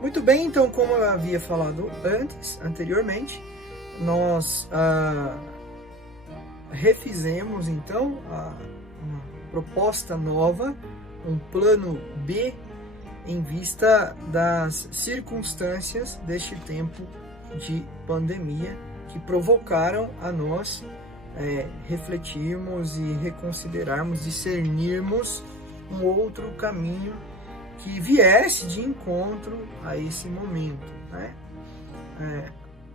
Muito bem, então, como eu havia falado anteriormente, nós refizemos então uma proposta nova, um plano B, em vista das circunstâncias deste tempo de pandemia que provocaram a nós refletirmos e reconsiderarmos, discernirmos um outro caminho que viesse de encontro a esse momento, né?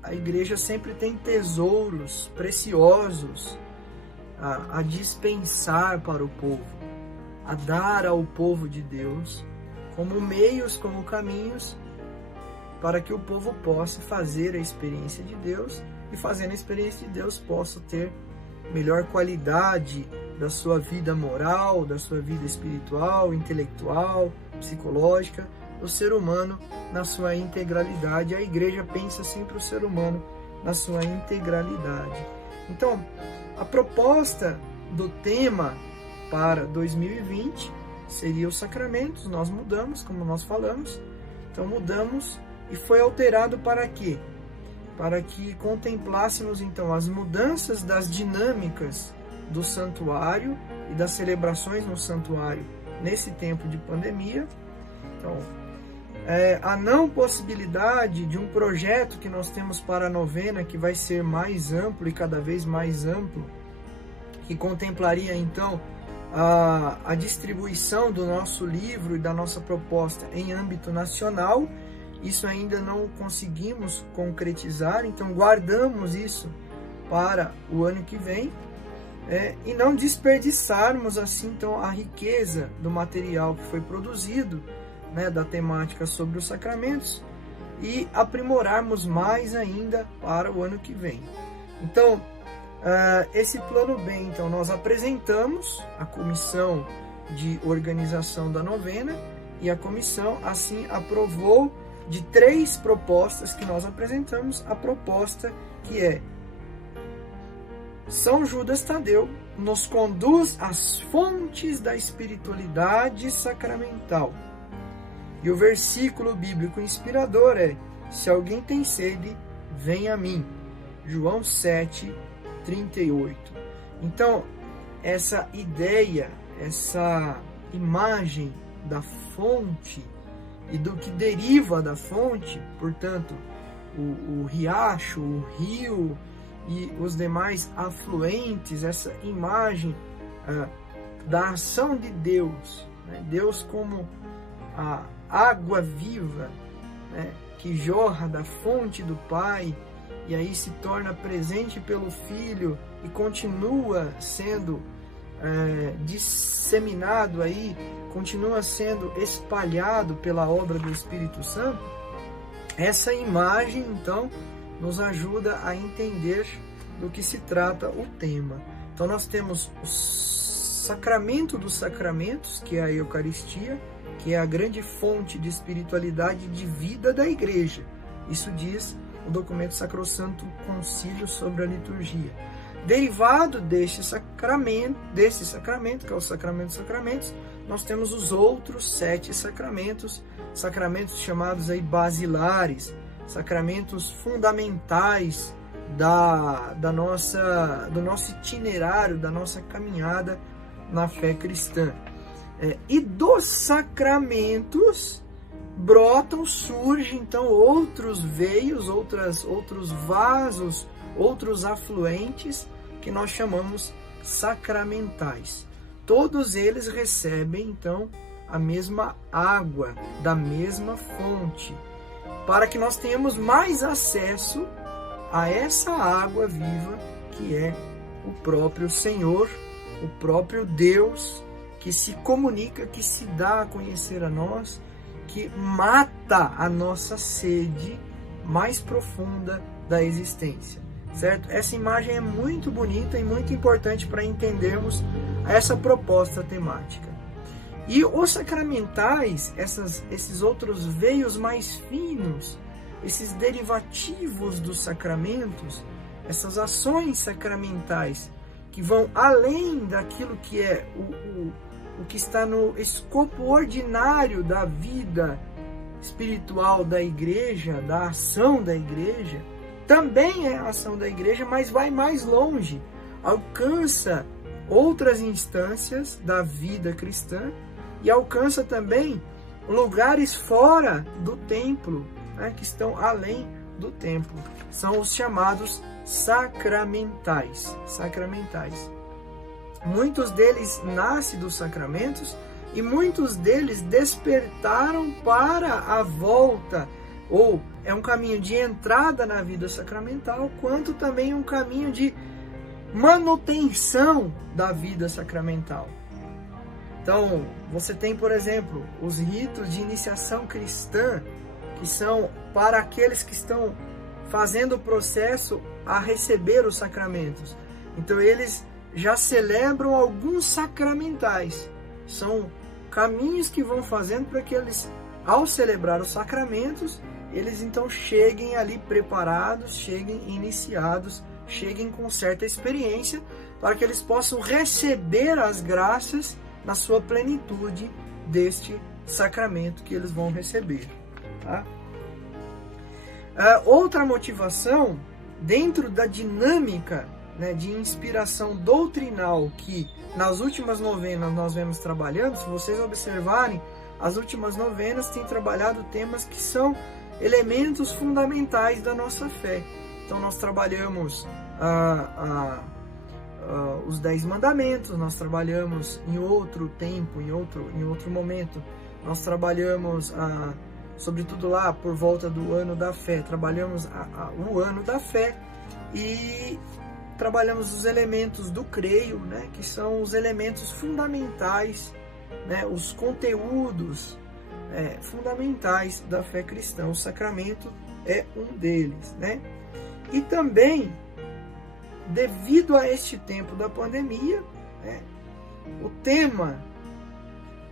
A igreja sempre tem tesouros preciosos a dispensar para o povo, a dar ao povo de Deus, como meios, como caminhos, para que o povo possa fazer a experiência de Deus e, fazendo a experiência de Deus, possa ter melhor qualidade da sua vida moral, da sua vida espiritual, intelectual, psicológica, o ser humano na sua integralidade. A igreja pensa sempre o ser humano na sua integralidade. Então, a proposta do tema para 2020 seria os sacramentos. Nós mudamos, como nós falamos. Então mudamos e foi alterado para quê? Para que contemplássemos então as mudanças das dinâmicas do santuário e das celebrações no santuário nesse tempo de pandemia. Então, a não possibilidade de um projeto que nós temos para a novena, que vai ser mais amplo e cada vez mais amplo, que contemplaria então a distribuição do nosso livro e da nossa proposta em âmbito nacional. Isso ainda não conseguimos concretizar, então guardamos isso para o ano que vem, e não desperdiçarmos assim então a riqueza do material que foi produzido, né, da temática sobre os sacramentos, e aprimorarmos mais ainda para o ano que vem. Então, esse plano B, então, nós apresentamos à comissão de organização da novena, e a comissão assim aprovou de 3 propostas que nós apresentamos, a proposta que é: São Judas Tadeu nos conduz às fontes da espiritualidade sacramental. E o versículo bíblico inspirador é: se alguém tem sede, venha a mim. João 7:38. Então, essa ideia, essa imagem da fonte e do que deriva da fonte, portanto, o riacho, o rio e os demais afluentes, essa imagem da ação de Deus, né? Deus como a água viva, né, que jorra da fonte do Pai e aí se torna presente pelo Filho e continua sendo disseminado aí, continua sendo espalhado pela obra do Espírito Santo. Essa imagem então nos ajuda a entender do que se trata o tema. Então nós temos o sacramento dos sacramentos, que é a Eucaristia, que é a grande fonte de espiritualidade e de vida da igreja. Isso diz o documento Sacrosanto Concílio sobre a liturgia. Derivado desse sacramento, que é o sacramento dos sacramentos, nós temos os outros 7 sacramentos, sacramentos chamados aí basilares, sacramentos fundamentais do nosso itinerário, da nossa caminhada na fé cristã. E dos sacramentos surgem então outros veios, outros vasos, outros afluentes que nós chamamos sacramentais. Todos eles recebem então a mesma água, da mesma fonte, para que nós tenhamos mais acesso a essa água viva que é o próprio Senhor, o próprio Deus, que se comunica, que se dá a conhecer a nós, que mata a nossa sede mais profunda da existência, certo? Essa imagem é muito bonita e muito importante para entendermos essa proposta temática. E os sacramentais, esses outros veios mais finos, esses derivativos dos sacramentos, essas ações sacramentais que vão além daquilo que é o que está no escopo ordinário da vida espiritual da igreja, da ação da igreja, também é a ação da igreja, mas vai mais longe, alcança outras instâncias da vida cristã e alcança também lugares fora do templo, né, que estão além do templo. São os chamados sacramentais. Muitos deles nascem dos sacramentos e muitos deles despertaram para a volta, ou é um caminho de entrada na vida sacramental, quanto também um caminho de manutenção da vida sacramental. Então, você tem, por exemplo, os ritos de iniciação cristã, que são para aqueles que estão fazendo o processo a receber os sacramentos. Então, eles já celebram alguns sacramentais. São caminhos que vão fazendo para que eles, ao celebrar os sacramentos, eles então cheguem ali preparados, cheguem iniciados, cheguem com certa experiência, para que eles possam receber as graças na sua plenitude deste sacramento que eles vão receber. Tá? Outra motivação, dentro da dinâmica, né, de inspiração doutrinal que nas últimas novenas nós vemos trabalhando, se vocês observarem, as últimas novenas têm trabalhado temas que são elementos fundamentais da nossa fé. Então nós trabalhamos os 10 mandamentos, nós trabalhamos em outro tempo, em outro momento, nós trabalhamos, sobretudo lá por volta do ano da fé, trabalhamos o ano da fé e trabalhamos os elementos do creio, né, que são os elementos fundamentais, né, os conteúdos fundamentais da fé cristã. O sacramento é um deles, né? E também, devido a este tempo da pandemia, né, o tema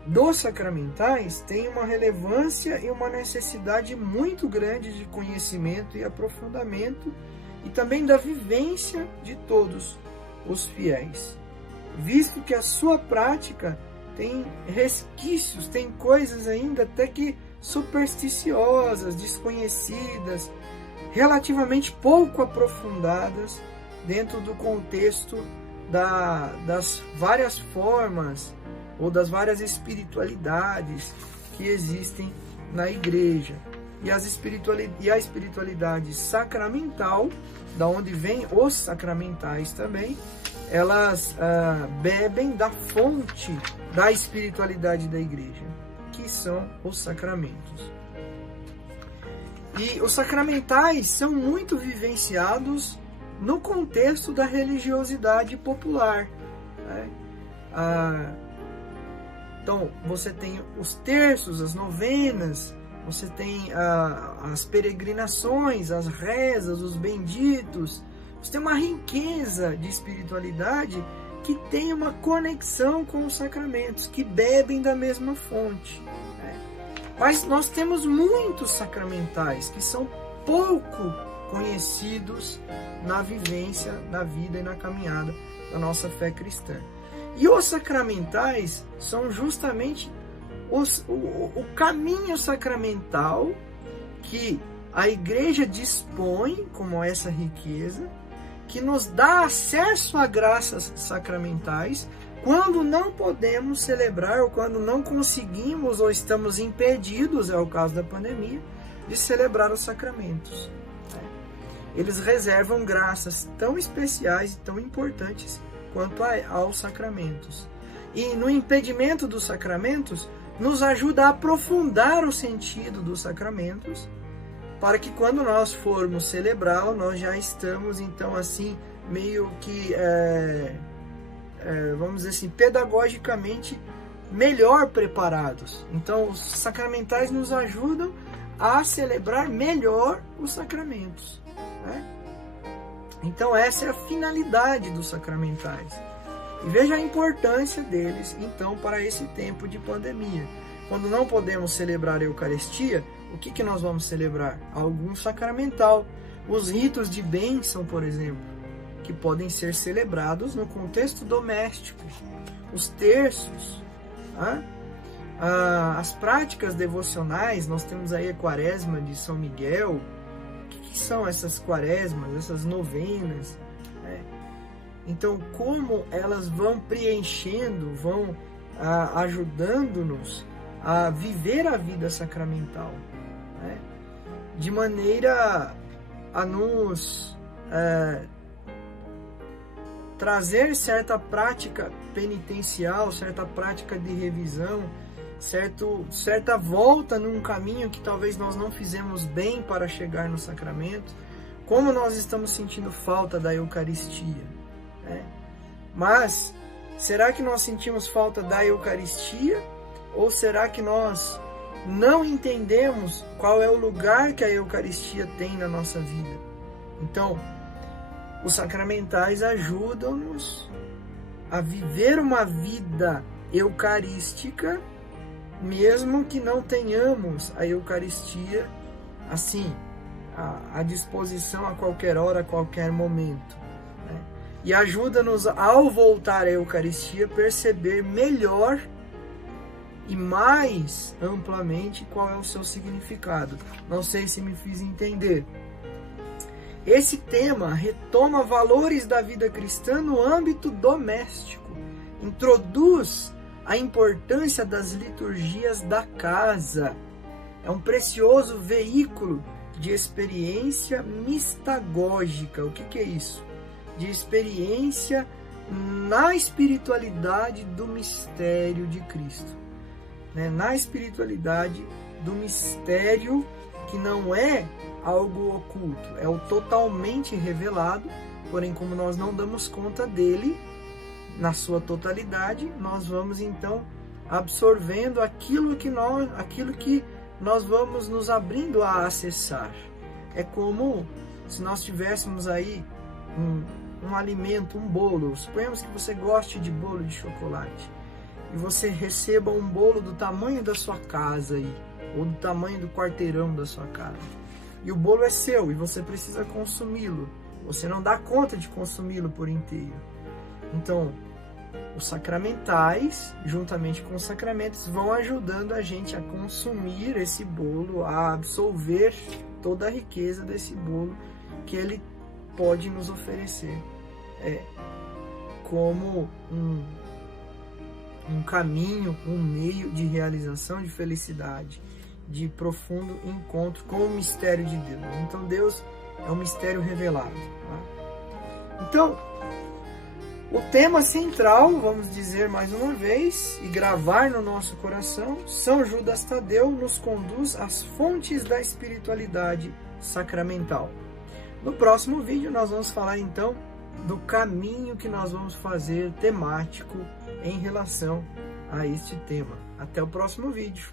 dos sacramentais tem uma relevância e uma necessidade muito grande de conhecimento e aprofundamento, e também da vivência de todos os fiéis, visto que a sua prática tem resquícios, tem coisas ainda até que supersticiosas, desconhecidas, relativamente pouco aprofundadas dentro do contexto das várias formas ou das várias espiritualidades que existem na igreja. E a espiritualidade sacramental, da onde vêm os sacramentais também, elas bebem da fonte da espiritualidade da igreja, que são os sacramentos. E os sacramentais são muito vivenciados no contexto da religiosidade popular, né? Então, você tem os terços, as novenas, você tem as peregrinações, as rezas, os benditos. Você tem uma riqueza de espiritualidade que tem uma conexão com os sacramentos, que bebem da mesma fonte, né? Mas nós temos muitos sacramentais que são pouco conhecidos na vivência, na vida e na caminhada da nossa fé cristã. E os sacramentais são justamente o caminho sacramental que a igreja dispõe como essa riqueza, que nos dá acesso a graças sacramentais quando não podemos celebrar, ou quando não conseguimos ou estamos impedidos, é o caso da pandemia, de celebrar os sacramentos. Eles reservam graças tão especiais e tão importantes quanto aos sacramentos. E no impedimento dos sacramentos, nos ajuda a aprofundar o sentido dos sacramentos, para que quando nós formos celebrá-lo, nós já estamos, então, assim, meio que, vamos dizer assim, pedagogicamente melhor preparados. Então, os sacramentais nos ajudam a celebrar melhor os sacramentos, né? Então, essa é a finalidade dos sacramentais. E veja a importância deles, então, para esse tempo de pandemia. Quando não podemos celebrar a Eucaristia, o que nós vamos celebrar? Algum sacramental. Os ritos de bênção, por exemplo, que podem ser celebrados no contexto doméstico. Os terços, as práticas devocionais, nós temos aí a Quaresma de São Miguel. O que são essas quaresmas, essas novenas? Então, como elas vão preenchendo, vão ajudando-nos a viver a vida sacramental, né? De maneira a nos trazer certa prática penitencial, certa prática de revisão, certa volta num caminho que talvez nós não fizemos bem para chegar no sacramento, como nós estamos sentindo falta da Eucaristia, né? Mas será que nós sentimos falta da Eucaristia? Ou será que nós não entendemos qual é o lugar que a Eucaristia tem na nossa vida? Então, os sacramentais ajudam-nos a viver uma vida eucarística, mesmo que não tenhamos a Eucaristia assim, à disposição a qualquer hora, a qualquer momento, né? E ajuda-nos, ao voltar à Eucaristia, perceber melhor e mais amplamente qual é o seu significado. Não sei se me fiz entender. Esse tema retoma valores da vida cristã no âmbito doméstico, introduz a importância das liturgias da casa. É um precioso veículo de experiência mistagógica. O que é isso? De experiência na espiritualidade do mistério de Cristo, né? Na espiritualidade do mistério que não é algo oculto, é o totalmente revelado, porém como nós não damos conta dele na sua totalidade, nós vamos então absorvendo aquilo que nós vamos nos abrindo a acessar. É como se nós tivéssemos aí um alimento, um bolo. Suponhamos que você goste de bolo de chocolate e você receba um bolo do tamanho da sua casa aí, ou do tamanho do quarteirão da sua casa. E o bolo é seu e você precisa consumi-lo. Você não dá conta de consumi-lo por inteiro. Então, os sacramentais, juntamente com os sacramentos, vão ajudando a gente a consumir esse bolo, a absorver toda a riqueza desse bolo que ele pode nos oferecer. Como um caminho, um meio de realização, de felicidade, de profundo encontro com o mistério de Deus. Então Deus é um mistério revelado, tá? Então, o tema central, vamos dizer mais uma vez, e gravar no nosso coração, São Judas Tadeu nos conduz às fontes da espiritualidade sacramental. No próximo vídeo nós vamos falar então do caminho que nós vamos fazer temático em relação a este tema. Até o próximo vídeo.